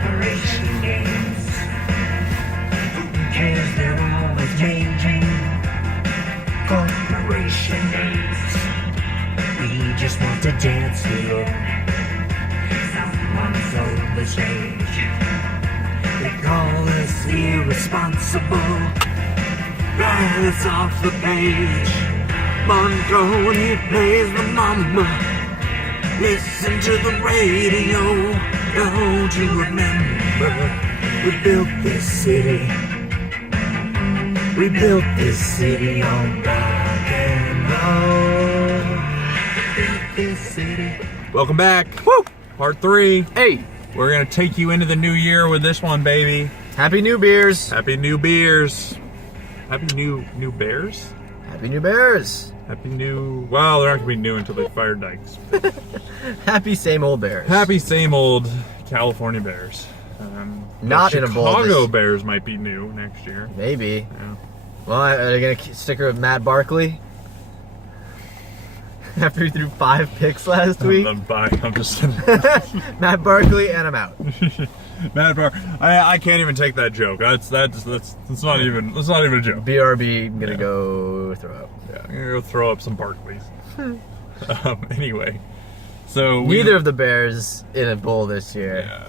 Operation games. Who cares? They're always changing. Corporation names. We just want to dance here. Someone's over stage. They call us irresponsible. Right, it's off the page. Monconi plays the mama. Listen to the radio. Don't you remember? We built this city. We built this city on rock and roll. We built this city. Welcome back. Woo! Part 3. Hey, We're gonna take you into the new year with this one, baby. Happy New Beers. Happy New Beers. Happy new Bears? Happy New Bears. Happy new... Well, they're not gonna be new until they fire Dykes. Happy same old Bears. Happy same old California Bears. Not the in a bowl Chicago this- Bears might be new next year. Maybe. Yeah. Well, are they going to stick with Matt Barkley? After he threw 5 picks last week? I'm just... Matt Barkley, and I'm out. Matt Bar... I can't even take that joke. That's not even a joke. BRB, gonna go throw up. Yeah, I'm gonna go throw up some Barclays. Anyway, so Neither of the Bears in a bowl this year. Yeah.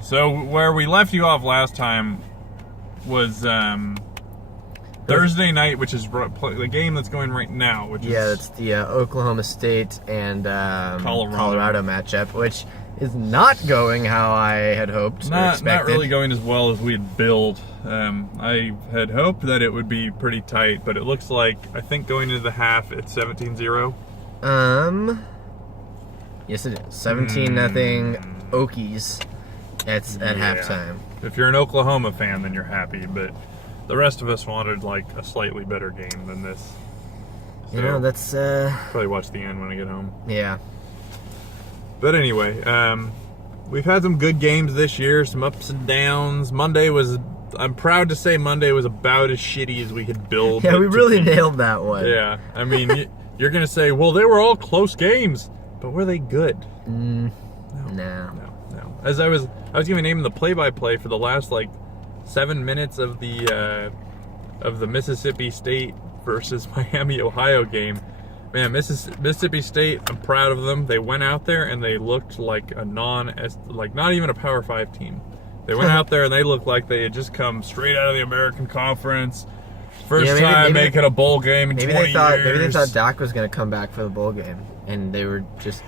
So where we left you off last time was Thursday night, which is the game that's going right now. Which Yeah, is it's the Oklahoma State and Colorado matchup, which is not going how I had hoped or not expected. really going as well as we'd billed. I had hoped that it would be pretty tight, but it looks like, I think going into the half, it's 17-0. Yes, it is. 17-0 Okies. It's at halftime. If you're an Oklahoma fan, then you're happy, but the rest of us wanted like a slightly better game than this. You know, that's Probably watch the end when I get home. yeah. But anyway, we've had some good games this year, some ups and downs. I'm proud to say Monday was about as shitty as we could build. Yeah, it we to really be. nailed that one. Yeah, I mean, you're going to say, well, they were all close games, but were they good? No. No. As I was giving Naaman the play-by-play for the last, 7 minutes of the Mississippi State versus Miami, Ohio game. Man, Mississippi State, I'm proud of them. They went out there and they looked like not even a Power 5 team. They went out there and they looked like they had just come straight out of the American Conference. First time making a bowl game in 20 years. Maybe they thought Dak was going to come back for the bowl game, and they were just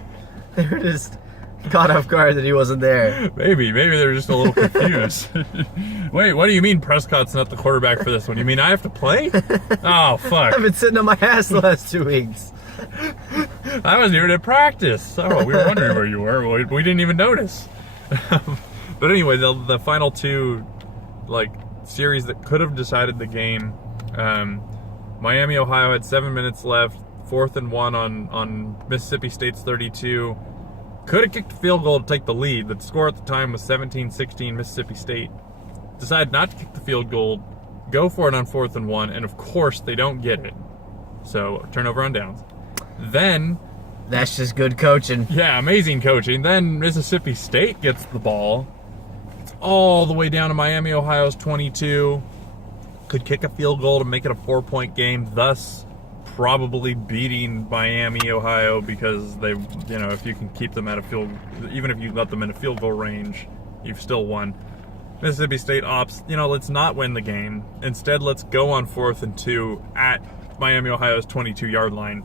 caught off guard that he wasn't there. Maybe they were just a little confused. Wait, what do you mean Prescott's not the quarterback for this one? You mean I have to play? Oh, fuck. I've been sitting on my ass the last 2 weeks. I wasn't even at practice. Oh, we were wondering where you were. We didn't even notice. But anyway, the final two, series that could have decided the game. Miami, Ohio had 7 minutes left. 4th and 1 on Mississippi State's 32. Could have kicked a field goal to take the lead. The score at the time was 17-16 Mississippi State. Decided not to kick the field goal, go for it on 4th and 1, and of course they don't get it. So, turnover on downs. Then... That's just good coaching. Yeah, amazing coaching. Then Mississippi State gets the ball. It's all the way down to Miami, Ohio's 22. Could kick a field goal to make it a 4-point game, thus probably beating Miami, Ohio, because they, if you can keep them at a field, even if you let them in a field goal range, you've still won. Mississippi State opts, let's not win the game. Instead, let's go on 4th and 2 at Miami, Ohio's 22-yard line.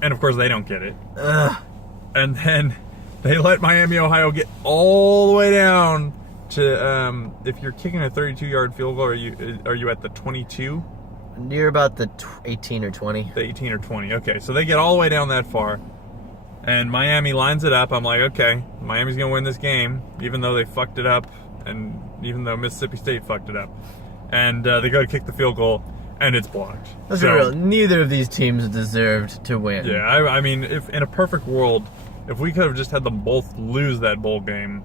And of course, they don't get it. And then they let Miami, Ohio get all the way down to, if you're kicking a 32-yard field goal, are you at the 22? You're about the 18 or 20. The 18 or 20. Okay, so they get all the way down that far. And Miami lines it up. I'm like, okay, Miami's going to win this game, even though they fucked it up, and even though Mississippi State fucked it up. And they go to kick the field goal, and it's blocked. Let's be real. Neither of these teams deserved to win. Yeah, I mean, if in a perfect world, if we could have just had them both lose that bowl game,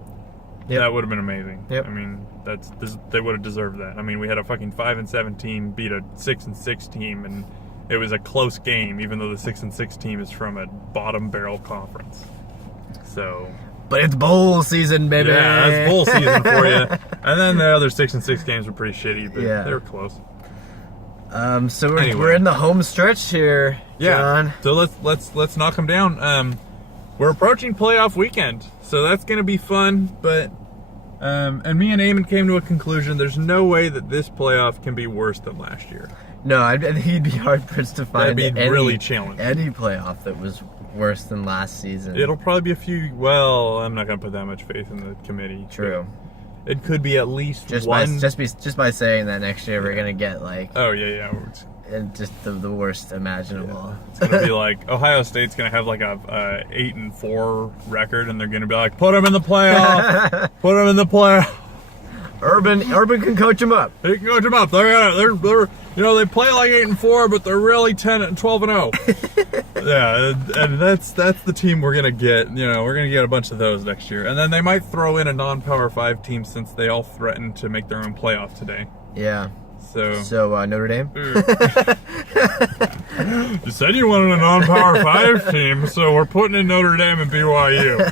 that would have been amazing. Yep. I mean, they would have deserved that. I mean, we had a fucking 5-7 team beat a 6-6 team, and it was a close game, even though the 6-6 team is from a bottom barrel conference. So, But it's bowl season, baby. yeah, that's bowl season for you. And then the other 6-6 games were pretty shitty, but Yeah. they were close. So Anyway. we're in the home stretch here, Yeah. John. So let's knock them down. We're approaching playoff weekend, so that's gonna be fun. But and me and Eamon came to a conclusion: there's no way that this playoff can be worse than last year. No, I think he'd be hard pressed to find That'd be really challenging. any playoff that was worse than last season. It'll probably be a few. Well, I'm not gonna put that much faith in the committee. True. It could be at least Just one. by saying that next year we're gonna get like Oh yeah. and just the worst imaginable. It's gonna be like Ohio State's gonna have like a 8-4 record, and they're gonna be like, put them in the playoff. Put them in the playoff. Urban can coach him up. They can coach them up. They're they play like 8-4, but they're really 12-0. Yeah, and that's the team we're gonna get. We're gonna get a bunch of those next year, and then they might throw in a non-Power 5 team since they all threatened to make their own playoff today. Yeah. So Notre Dame. You said you wanted a non-Power 5 team, so we're putting in Notre Dame and BYU.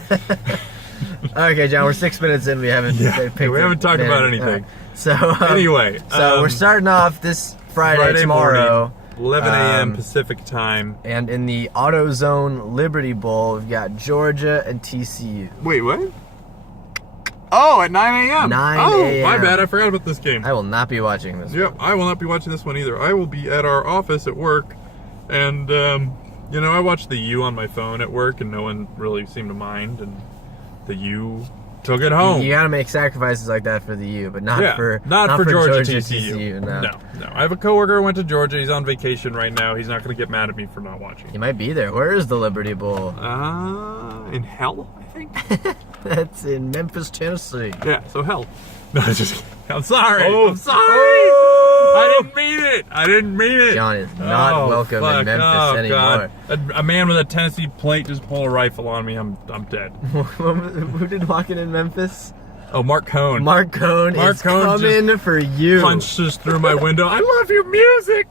Okay, John, we're 6 minutes in. We haven't we haven't talked about anything. So Anyway, we're starting off this Friday tomorrow, morning, 11 a.m. Pacific time. and in the AutoZone Liberty Bowl, we've got Georgia and TCU. Wait, what? Oh, at 9 a.m. 9 Oh, a.m. my bad. I forgot about this game. I will not be watching this. Yep, I will not be watching this one either. I will be at our office at work, and I watched the U on my phone at work, and no one really seemed to mind, and the U took it home. You gotta make sacrifices like that for the U, but not for Georgia TCU. No. I have a coworker who went to Georgia. He's on vacation right now. He's not going to get mad at me for not watching. He might be there. Where is the Liberty Bowl? In hell, I think. That's in Memphis, Tennessee. Yeah, so hell. No, I'm just kidding. I'm sorry. Oh. I'm sorry. Oh. I didn't mean it. John is not welcome in Memphis anymore. God. A man with a Tennessee plate just pulled a rifle on me. I'm dead. Who did walk in Memphis? Oh, Mark Cohn. Mark Cohn is coming for you. Punches through my window. I love your music.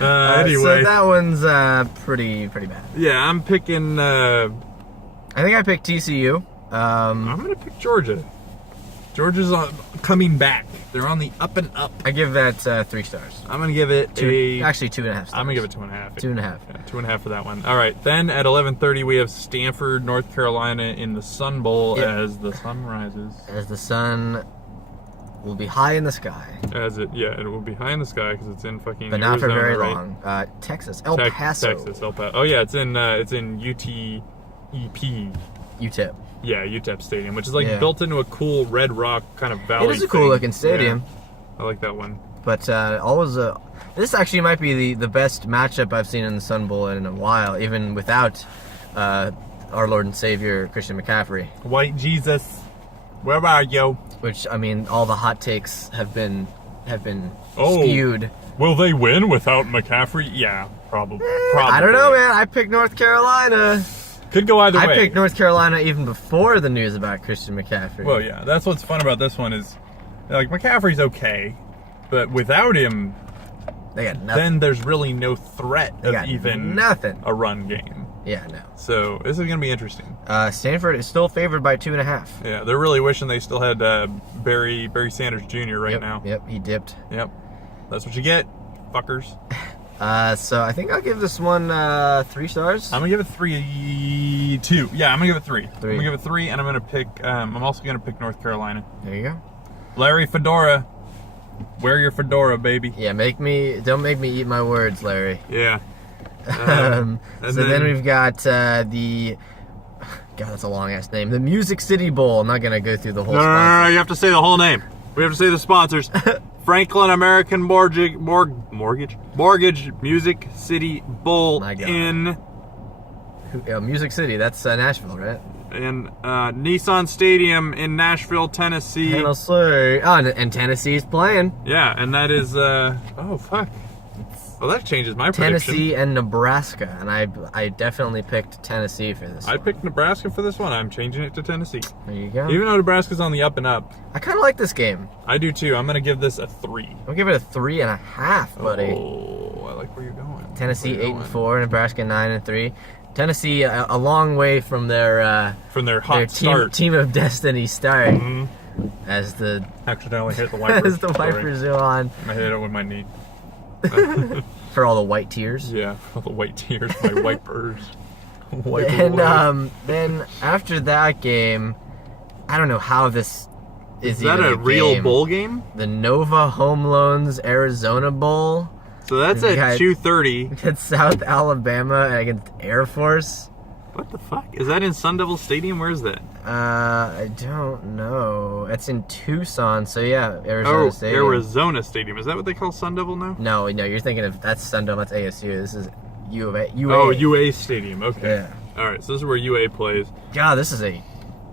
Anyway. So that one's pretty bad. Yeah, I'm picking... I think I picked TCU. I'm going to pick Georgia. Georgia's coming back. They're on the up and up. I give that 3 stars. I'm going to give it Actually, 2.5 stars. I'm going to give it 2.5. 2.5. Yeah, 2.5 for that one. All right. Then at 11:30, we have Stanford, North Carolina in the Sun Bowl as the sun rises. As the sun will be high in the sky. It will be high in the sky because it's in fucking But not Arizona, for very right? long. Texas. El Paso. Texas, El Paso. Oh, yeah. It's in UTEP. UTEP. Yeah, UTEP Stadium, which is like Yeah. built into a cool red rock kind of valley. It is a cool looking stadium. Yeah, I like that one. But this actually might be the best matchup I've seen in the Sun Bowl in a while, even without our Lord and Savior Christian McCaffrey. White Jesus, where are you? Which, I mean, all the hot takes have been Oh. skewed. Will they win without McCaffrey? Yeah, probably. I don't know, man. I picked North Carolina. Could go either way. I picked North Carolina even before the news about Christian McCaffrey. Well, yeah, that's what's fun about this one is, like, McCaffrey's okay, but without him, they got nothing. then there's really no threat They of got even nothing. a run game. Yeah, no. So this is going to be interesting. Stanford is still favored by 2.5. Yeah, they're really wishing they still had Barry Sanders Jr. right now. Yep, he dipped. Yep, that's what you get, fuckers. So I think I'll give this one 3 stars. I'm gonna give it 3-2. Yeah, I'm gonna give it 3. 3. I'm gonna give it 3, and I'm gonna pick. I'm also gonna pick North Carolina. There you go. Larry Fedora, wear your fedora, baby. Yeah, don't make me eat my words, Larry. Yeah. So then we've got God, that's a long ass name. The Music City Bowl. I'm not gonna go through the whole. No, you have to say the whole name. We have to say the sponsors. Franklin American Mortgage Music City Bowl My God. in Music City. That's Nashville, right? Nissan Stadium in Nashville, Tennessee. Tennessee. Oh, and Tennessee's playing. Yeah, and that is oh fuck. Well, that changes my prediction. Tennessee and Nebraska, and I definitely picked Tennessee for this. I picked Nebraska for this one. I'm changing it to Tennessee. There you go. Even though Nebraska's on the up and up, I kind of like this game. I do too. I'm gonna give this a 3. I'll give it a 3.5, buddy. Oh. Oh, I like where you're going. Tennessee Where you're 8-4, Nebraska 9-3. Tennessee a long way from their From their hot start. team of destiny start Mhm. as the Accidentally hit the wipers. as the wipers go on I hit it with my knee. for all the white tears. Yeah, all the white tears, my wipers. Wipe And away. then after that game, I don't know how this is Is that even a real game. bowl game? The Nova Home Loans Arizona Bowl. So that's You at got- 2:30. Against South Alabama and against Air Force. What the fuck? Is that in Sun Devil Stadium? Where is that? I don't know. It's in Tucson, so yeah, Arizona Oh, Stadium. Arizona Stadium. Is that what they call Sun Devil now? No, you're thinking of that's Sundome. That's ASU. This is U of A. UA. Oh, UA Stadium. Okay. Yeah. All right. So this is where UA plays. God, this is a.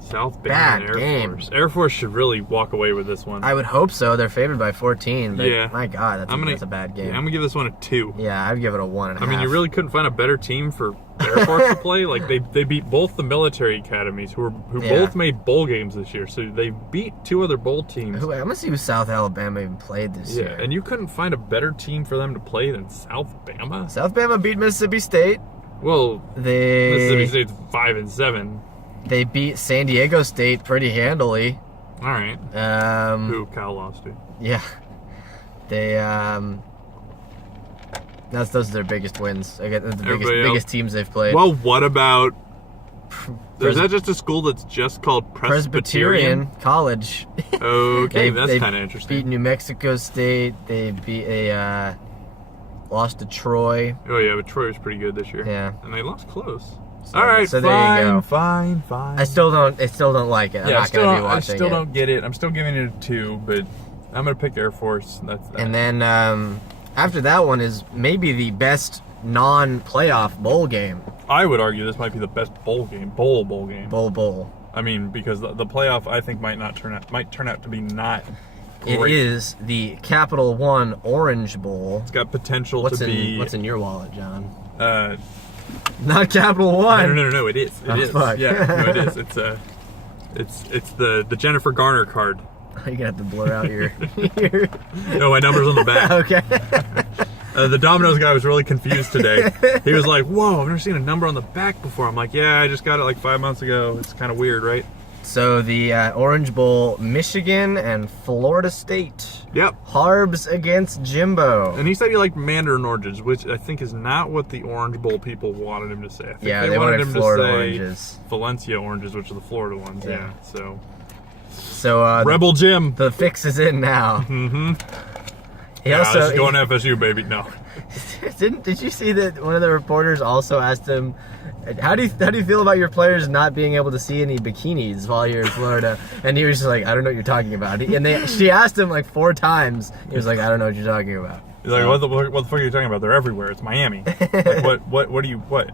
South Bend Bad and Air game. Force. Air Force should really walk away with this one. I would hope so. They're favored by 14, but Yeah. my God, that's a bad game. Yeah, I'm gonna give this one a 2. Yeah, I'd give it a 1.5. I mean, you really couldn't find a better team for Air Force to play. Like they beat both the military academies, who Yeah. both made bowl games this year. So they beat 2 other bowl teams. I'm gonna see who South Alabama even played this Yeah, year. and you couldn't find a better team for them to play than South Bama. South Bama beat Mississippi State. Well, Mississippi They State's 5-7. they beat San Diego State pretty handily. All right. Who Cal lost to? Yeah, they those are their biggest wins. I get the Everybody else? biggest teams they've played. Well, what about? Pres- Is that just a school that's just called Presbyterian College. Okay, that's They kind of beat interesting. New Mexico State. They lost to Troy. Oh yeah, but Troy was pretty good this year. Yeah. And they lost close. So- All right, so fine, there you go. fine. I still don't like it. I'm yeah, I not still, gonna be don't, I watching still it. don't get it. I'm still giving it a 2, but I'm gonna pick Air Force. That's that. And then after that one is maybe the best non-playoff bowl game. I would argue this might be the best bowl game. Bowl game. Bowl. I mean, because the playoff I think might turn out to be not It great. is the Capital One Orange Bowl. It's got potential What's to be. in your wallet, John? Uh, Not Capital One. no. It is. It Oh, is. fuck. Yeah, no, it is. It's the Jennifer Garner card. You're gonna have to blur out your. No, my number's on the back. Okay. The Domino's guy was really confused today. He was like, "Whoa, I've never seen a number on the back before." I'm like, "Yeah, I just got it like 5 months ago. It's kind of weird, right?" So the Orange Bowl, Michigan and Florida State. Yep. Harbs against Jimbo. And he said he liked Mandarin oranges, which I think is not what the Orange Bowl people wanted him to say. I think Yeah, they wanted him Florida to say oranges. Valencia oranges, which are the Florida ones. Yeah. Yeah. So So Rebel Jim. the fix is in now. Mm-hmm. He Yeah, also this is going to FSU, baby. No. did you see that one of the reporters also asked him, how do you feel about your players not being able to see any bikinis while you're in Florida? And he was just like, I don't know what you're talking about. She asked him like 4 times. He was like, I don't know what you're talking about. He's like, what the fuck are you talking about? They're everywhere. It's Miami. Like, what do you, what?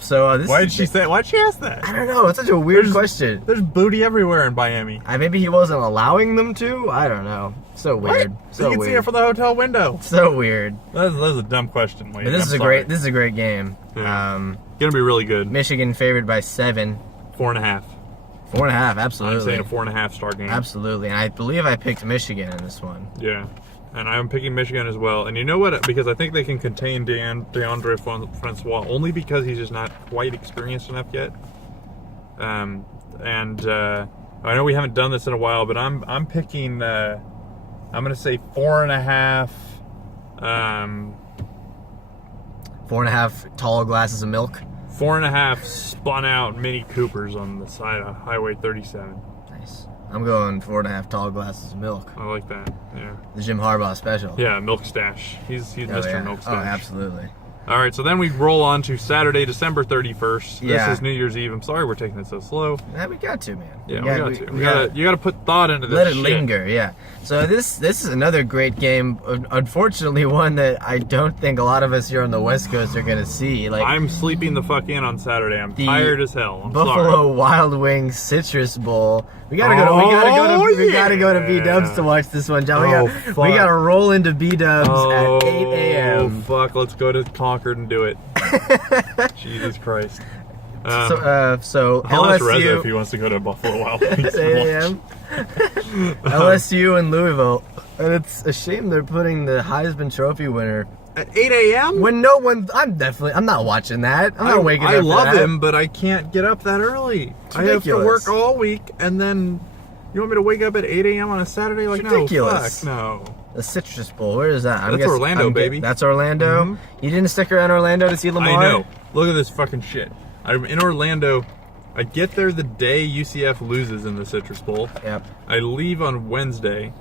So this Why'd she ask that? I don't know. It's such a weird question. There's booty everywhere in Miami. Maybe he wasn't allowing them to. I don't know. So weird. What? So You can weird. see it from the hotel window. So weird. That's a dumb question, Wayne. But this I'm is a sorry. great game. Yeah. Gonna be really good. Michigan favored by 7. 4.5. 4.5. I'm Absolutely. saying a 4.5 star game. Absolutely. And I believe I picked Michigan in this one. Yeah. And I'm picking Michigan as well. And you know what? Because I think they can contain DeAndre Francois only because he's just not quite experienced enough yet. I know we haven't done this in a while, but I'm picking. I'm gonna say 4.5. 4.5 tall glasses of milk. 4.5 spun out Mini Coopers on the side of Highway 37. Nice. I'm going 4.5 tall glasses of milk. I like that. Yeah. The Jim Harbaugh special. Yeah, Milk Stash. He's Oh, Mr. yeah. Milk Oh, Stash. absolutely. All right, so then we roll on to Saturday, December 31st. Yeah. This is New Year's Eve. I'm sorry we're taking it so slow. Yeah, we got to, man. Yeah, we got to. You got to put thought into this. Let it shit. linger, yeah. So this is another great game. Unfortunately, one that I don't think a lot of us here on the West Coast are gonna see. Like I'm sleeping the fuck in on Saturday. I'm The tired as hell. I'm Buffalo sorry. Wild Wings Citrus Bowl. We gotta go to B Dubs yeah. to watch this one, John. Oh, we fuck. gotta roll into B Dubs Oh, at 8 a.m. fuck. Let's go to Concord and do it. Jesus Christ. So I'll ask Reza if LSU he wants to go to Buffalo Wild Wings. at 8 a.m. LSU and Louisville, and it's a shame they're putting the Heisman Trophy winner At 8 a.m.? When no one, I'm not watching that. I'm not waking up. I for love that. him, but I can't get up that early. It's I have to ridiculous. work all week, and then you want me to wake up at 8 a.m. on a Saturday? Like, It's ridiculous. No, fuck, no. The Citrus Bowl. Where is that? That's Orlando, baby. That's Orlando. Mhm. You didn't stick around Orlando to see Lamar? I know. Look at this fucking shit. I'm in Orlando. I get there the day UCF loses in the Citrus Bowl. Yep. I leave on Wednesday.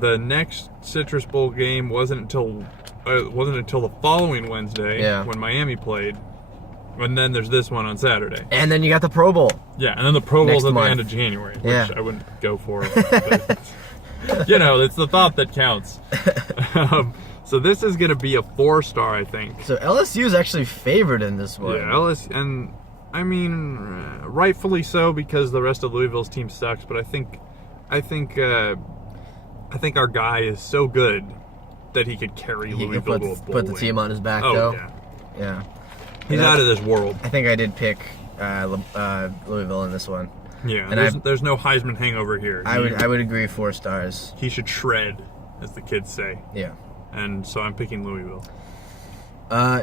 The next Citrus Bowl game wasn't until the following Wednesday Yeah. when Miami played. And then there's this one on Saturday. And then you got the Pro Bowl. Yeah, and then the Pro Bowl's Next at the month. end of January, which Yeah. I wouldn't go for. But, you know, it's the thought that counts. So this is going to be a 4-star, I think. So LSU is actually favored in this one. Yeah, and I mean, rightfully so because the rest of Louisville's team sucks. But I think our guy is so good that he could carry He Louisville could to a bowl put the win. team on his back, Oh though. yeah, Yeah. he's Yeah. out of this world. I think I did pick Louisville in this one. Yeah, And there's no Heisman hangover here. I would agree 4 stars. He should shred, as the kids say, Yeah. and so I'm picking Louisville.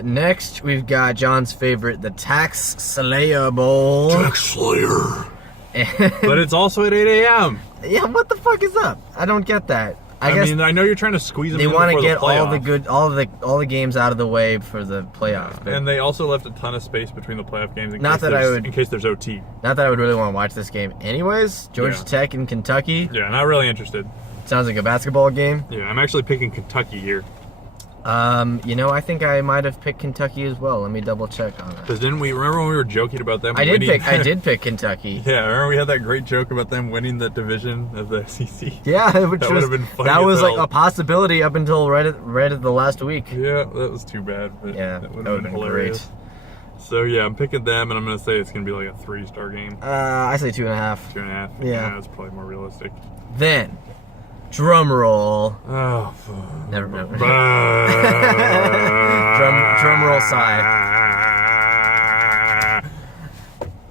Next, we've got John's favorite, the Tax Slayer Bowl. Slayer. But it's also at 8 a.m. Yeah, what the fuck is up? I don't get that. I guess mean, I know you're trying to squeeze them they in want to before get the all the games out of the way for the playoff. But and they also left a ton of space between the playoff games in Not case that I would- in case there's OT. not that I would really want to watch this game anyways. Georgia Yeah. Tech and Kentucky. Yeah, not really interested. Sounds like a basketball game. Yeah, I'm actually picking Kentucky here. I think I might have picked Kentucky as well. Let me double check on that. Because didn't we remember when we were joking about them I did winning? pick Kentucky. Yeah, remember we had that great joke about them winning the division of the SEC? Yeah, which That was would've been funny that as was like hell. a possibility up until right at the last week. Yeah, that was too bad. But Yeah, that would that have would've been been hilarious. So yeah, I'm picking them, and I'm gonna say it's gonna be like a 3-star game, I say 2.5. 2.5. Yeah. That's probably more realistic. Then, drum roll. Oh, fuck. Never mind. Drum roll sigh.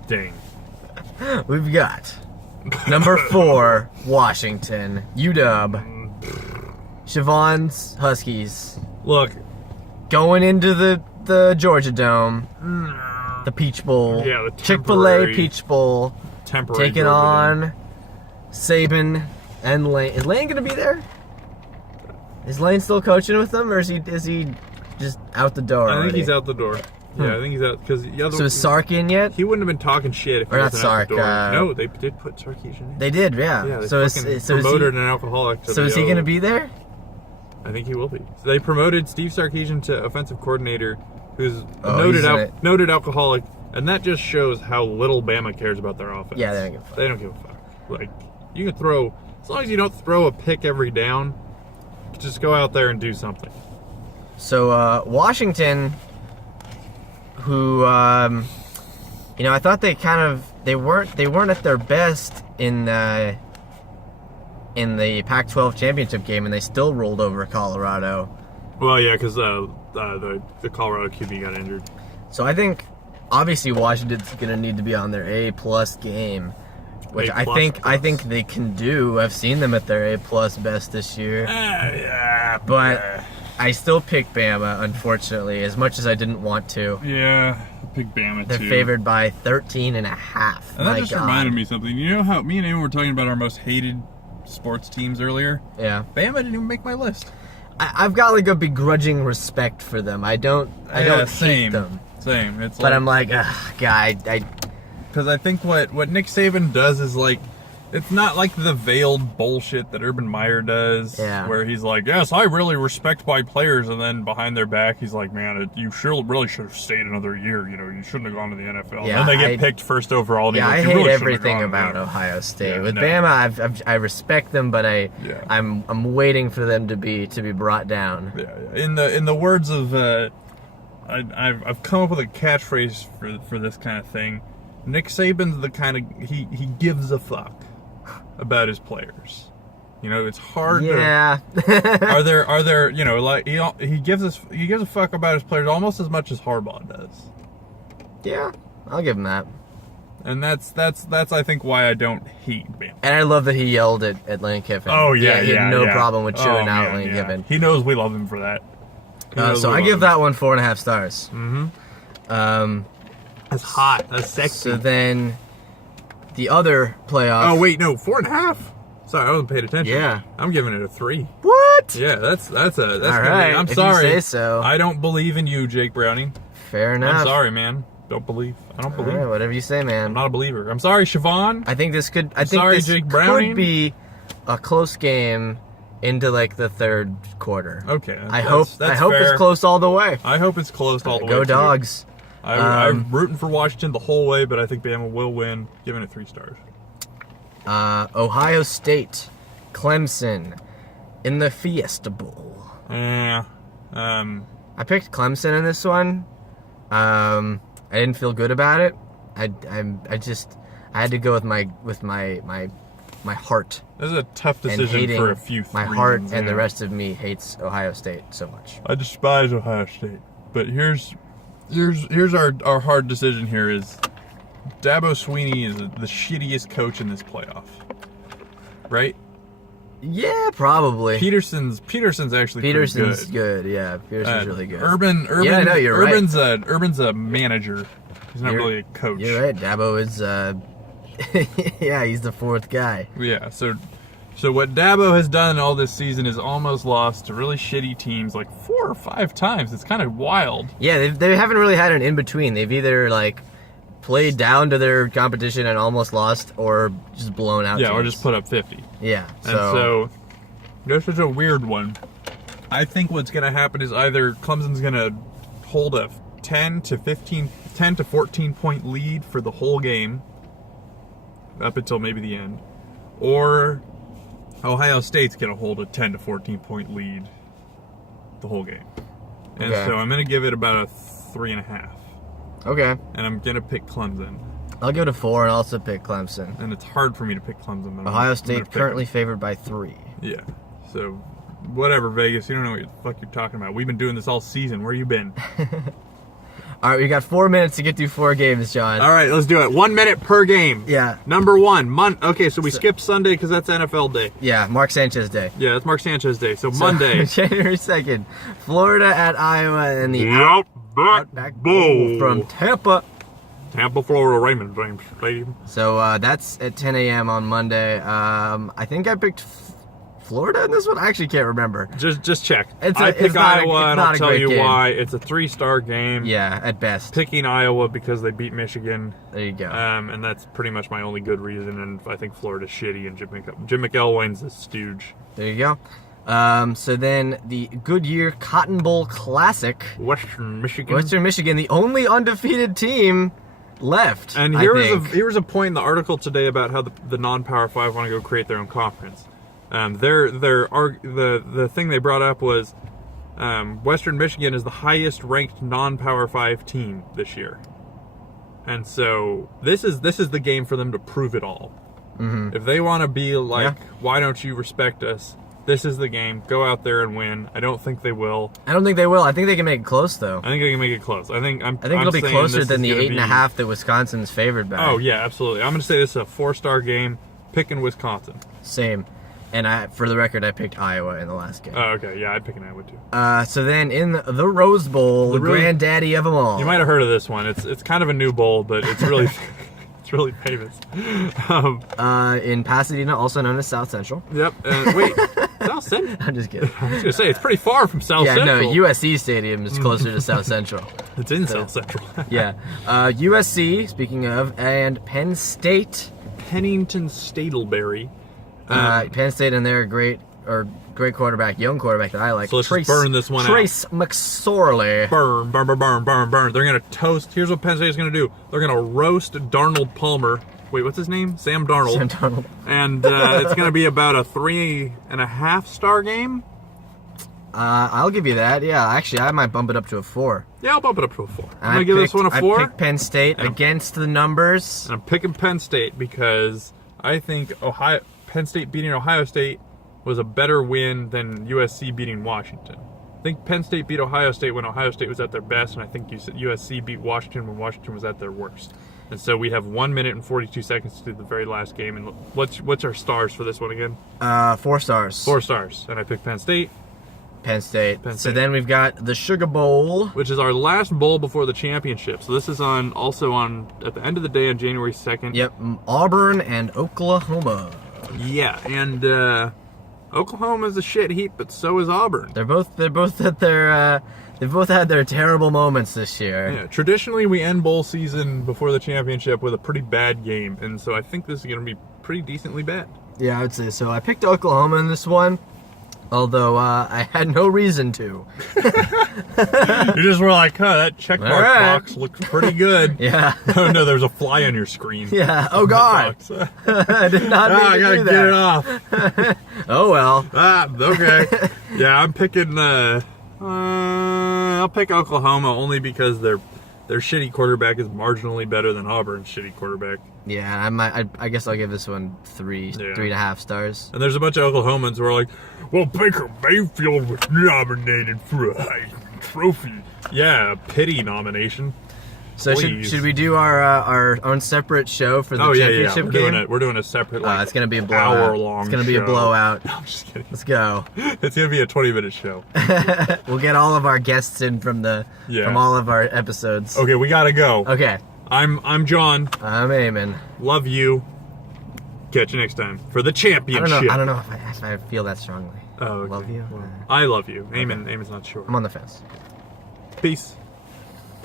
Dang. We've got number 4, Washington, UW, Siobhan's Huskies, Look, going into the Georgia Dome, the Peach Bowl, Yeah, the Chick-fil-A temporary- Peach Bowl, temporary taking Georgia on Saban and Lane. Is Lane gonna be there? Is Lane still coaching with them, or is he just out the door? I think already? he's out the door. Yeah, I think he's out because the other. So is Sark in yet? He wouldn't have been talking shit if he Or not wasn't out Sark, the door. no, No, they did put Sarkeesian in. They did, yeah. Yeah, they so fucking is he, promoted an alcoholic. To so is he the gonna O. be there? I think he will be. So they promoted Steve Sarkeesian to offensive coordinator, who's a Oh, he's in it. noted alcoholic, and that just shows how little Bama cares about their offense. Yeah, they don't give a fuck. They don't give a fuck. Like, you can throw, as long as you don't throw a pick every down, just go out there and do something. So Washington, who I thought they weren't at their best in the Pac-12 championship game, and they still rolled over Colorado. Well, yeah, because the Colorado QB got injured. So I think obviously Washington's gonna need to be on their A+ game, which A++. I think they can do. I've seen them at their A+ best this year. Yeah, But I still pick Bama, unfortunately, as much as I didn't want to. yeah, pick Bama They're too. favored by 13.5. And My that just God. reminded me of something. You know how me and Aaron were talking about our most hated sports teams earlier? Yeah. Bama didn't even make my list. I've got like a begrudging respect for them. I don't hate them. Same. It's But I'm like, ugh, God, because I think what Nick Saban does is like, it's not like the veiled bullshit that Urban Meyer does, Yeah. where he's like, yes, I really respect my players, and then behind their back, he's like, man, you really should have stayed another year. You know, you shouldn't have gone to the NFL. Yeah, and then they I- get picked first overall. And yeah, I he's like, hate you really shouldn't have everything gone, about yeah. Ohio State. Yeah, With no. Bama, I respect them, but Yeah. I'm waiting for them to be brought down. Yeah. In the words of I've come up with a catchphrase for this kind of thing. Nick Saban's the kind of he gives a fuck about his players. You know, it's hard Yeah. to are there you know, like he gives a fuck about his players almost as much as Harbaugh does. Yeah, I'll give him that. And that's I think why I don't hate Bama. And I love that he yelled at Lane Kiffin. Oh yeah, he had no yeah. problem with chewing Oh, out man, Lane yeah. Kiffin. He knows we love him for that. So I give that one 4.5 stars. That's hot. That's sexy. So then the other playoff. Oh wait, no, 4.5. Sorry, I wasn't paying attention. Yeah. I'm giving it a 3. What? Yeah, that's All gonna be- right, I'm if sorry. you say so. I don't believe in you, Jake Browning. Fair enough. I'm sorry, man. Don't believe. I don't All believe. right, whatever you say, man. I'm not a believer. I'm sorry, Siobhan. I think this could. Sorry, Jake Browning. could be a close game into like the third quarter. Okay. I hope that's it's fair. close all the way. I hope it's close all the way. Go too. Dogs. I'm rooting for Washington the whole way, but I think Bama will win. Giving it 3 stars. Ohio State, Clemson, in the Fiesta Bowl. Yeah. I picked Clemson in this one. I didn't feel good about it. I had to go with my heart. This is a tough And decision hating for a few my reasons, heart and yeah. the rest of me hates Ohio State so much. I despise Ohio State, but here's our hard decision here is Dabo Sweeney is the shittiest coach in this playoff, right? Yeah, probably. Peterson's actually Peterson's pretty good. Yeah, Peterson's really good. Urban. Yeah, I know, you're right. Urban's a manager. He's not really a coach. You're right. Dabo is. Yeah, he's the fourth guy. Yeah. So what Dabo has done all this season is almost lost to really shitty teams like 4 or 5 times. It's kind of wild. Yeah, they haven't really had an in between. They've either like played down to their competition and almost lost, or just blown out. Yeah, teams. or just put up 50. Yeah. And so this is a weird one. I think what's going to happen is either Clemson's going to hold a 10 to 14 point lead for the whole game up until maybe the end, or Ohio State's going to hold a 10 to 14 point lead the whole game. And Okay. so I'm going to give it about a 3.5. Okay. And I'm going to pick Clemson. I'll give it a 4 and also pick Clemson. And it's hard for me to pick Clemson. But Ohio I'm gonna State pick currently them. favored by 3. Yeah. So, whatever, Vegas. You don't know what the fuck you're talking about. We've been doing this all season. Where you been? All right, we got 4 minutes to get through 4 games, John. All right, let's do it. 1 minute per game. Yeah. Number 1. Okay, so we skipped Sunday because that's NFL Day. Yeah, Mark Sanchez Day. Yeah, that's Mark Sanchez Day. So Monday. January 2nd, Florida at Iowa and the Outback Bowl from Tampa. Tampa, Florida, Raymond James Stadium. So that's at 10 a.m. on Monday. I think I picked Florida in this one. I actually can't remember. Just check. It's I pick not Iowa, and I'll tell great you game. why. It's a 3-star game. Yeah, at best. Picking Iowa because they beat Michigan. There you go. And that's pretty much my only good reason. And I think Florida's shitty, and Jim McElwain's a stooge. There you go. So then the Goodyear Cotton Bowl Classic. Western Michigan. Western Michigan, the only undefeated team left. And I think. here was a point in the article today about how the non-Power 5 want to go create their own conference. The thing they brought up was Western Michigan is the highest ranked non-Power 5 team this year, and so this is the game for them to prove it all. If they want to be like, why don't you respect us? This is the game. Go out there and win. I don't think they will. I don't think they will. I think they can make it close though. I think they can make it close. I think it'll be saying closer this than is the gonna 8.5 that Wisconsin's favored by. Oh yeah, absolutely. I'm going to say this is a 4-star game. Picking Wisconsin. Same. And for the record, I picked Iowa in the last game. Oh, okay. Yeah, I'd pick an Iowa too. So then in the Rose Bowl, the granddaddy of them all. You might have heard of this one. It's kind of a new bowl, but it's really it's really famous. In Pasadena, also known as South Central. Yep. Wait, South Central? I'm just kidding. I was gonna say it's pretty far from South Central. Yeah, no, USC Stadium is closer to South Central. It's in South Central. Yeah. USC, speaking of, and Penn State. Pennington Stadleberry. Penn State and their great quarterback, young quarterback that I like. So let's just burn this one out. Trace McSorley. Burn. They're going to toast. Here's what Penn State's going to do. They're going to roast Darnold Palmer. Wait, what's his name? Sam Darnold. Sam Darnold. And it's going to be about a 3.5-star game. I'll give you that. Yeah, actually, I might bump it up to a 4. Yeah, I'll bump it up to a 4. I'm going to give this one a 4. I picked Penn State against the numbers. And I'm picking Penn State because I think Penn State beating Ohio State was a better win than USC beating Washington. I think Penn State beat Ohio State when Ohio State was at their best, and I think USC beat Washington when Washington was at their worst. And so we have 1 minute and 42 seconds to do the very last game. And what's our stars for this one again? 4 stars. 4 stars. And I picked Penn State. Penn State. Penn So State. then we've got the Sugar Bowl. which is our last bowl before the championship. So this is also on at the end of the day on January 2nd. Yep, Auburn and Oklahoma. Yeah, and Oklahoma's a shit heap, but so is Auburn. They're both at their they've both had their terrible moments this year. Yeah, traditionally we end bowl season before the championship with a pretty bad game, and so I think this is going to be pretty decently bad. Yeah, I would say so. I picked Oklahoma in this one, although I had no reason to. You just were like, huh, that check mark All right. box looks pretty good. Yeah. Oh no, there's a fly on your screen. Yeah. Oh God. Box. I did not mean I to gotta do get that. it off. Oh well. Okay. Yeah, I'm picking. I'll pick Oklahoma only because their shitty quarterback is marginally better than Auburn's shitty quarterback. Yeah, I guess I'll give this one 3.5 stars. And there's a bunch of Oklahomans who are like, well, Baker Mayfield was nominated for a Heisman Trophy. Yeah, a pity nomination. So Please. should we do our own separate show for the championship game? We're doing a separate It's gonna be a blowout. hour-long It's gonna be a show. blowout. No, I'm just kidding. Let's go. It's gonna be a 20-minute show. We'll get all of our guests in from all of our episodes. Okay, we gotta go. Okay. I'm John. I'm Eamon. Love you. Catch you next time for the championship. I don't know if I feel that strongly. Oh, okay. Love you. Well, I love you. Eamon's not sure. I'm on the fence. Peace.